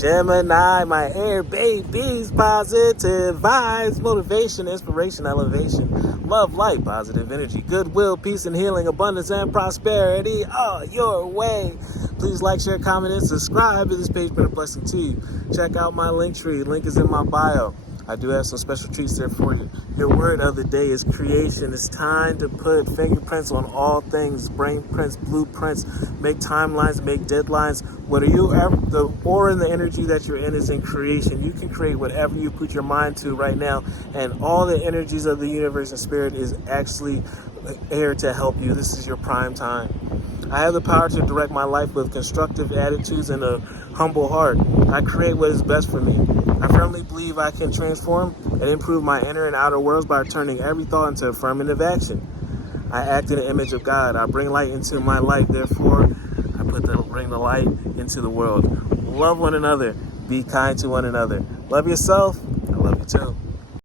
Gemini, my air babies, positive vibes, motivation, inspiration, elevation, love, light, positive energy, goodwill, peace and healing, abundance and prosperity all your way. Please like, share, comment, and subscribe. If this page been a blessing to you, check out my LinkTree. Link is in my bio. I do have some special treats there for you. Your word of the day is creation. It's time to put fingerprints on all things, brain prints, blueprints, make timelines, make deadlines. The aura and the energy that you're in is in creation. You can create whatever you put your mind to right now, and all the energies of the universe and spirit is actually here to help you. This is your prime time. I have the power to direct my life with constructive attitudes and a humble heart. I create what is best for me. I firmly believe I can transform and improve my inner and outer worlds by turning every thought into affirmative action. I act in the image of God. I bring light into my life. Therefore, I bring the light into the world. Love one another. Be kind to one another. Love yourself. I love you too.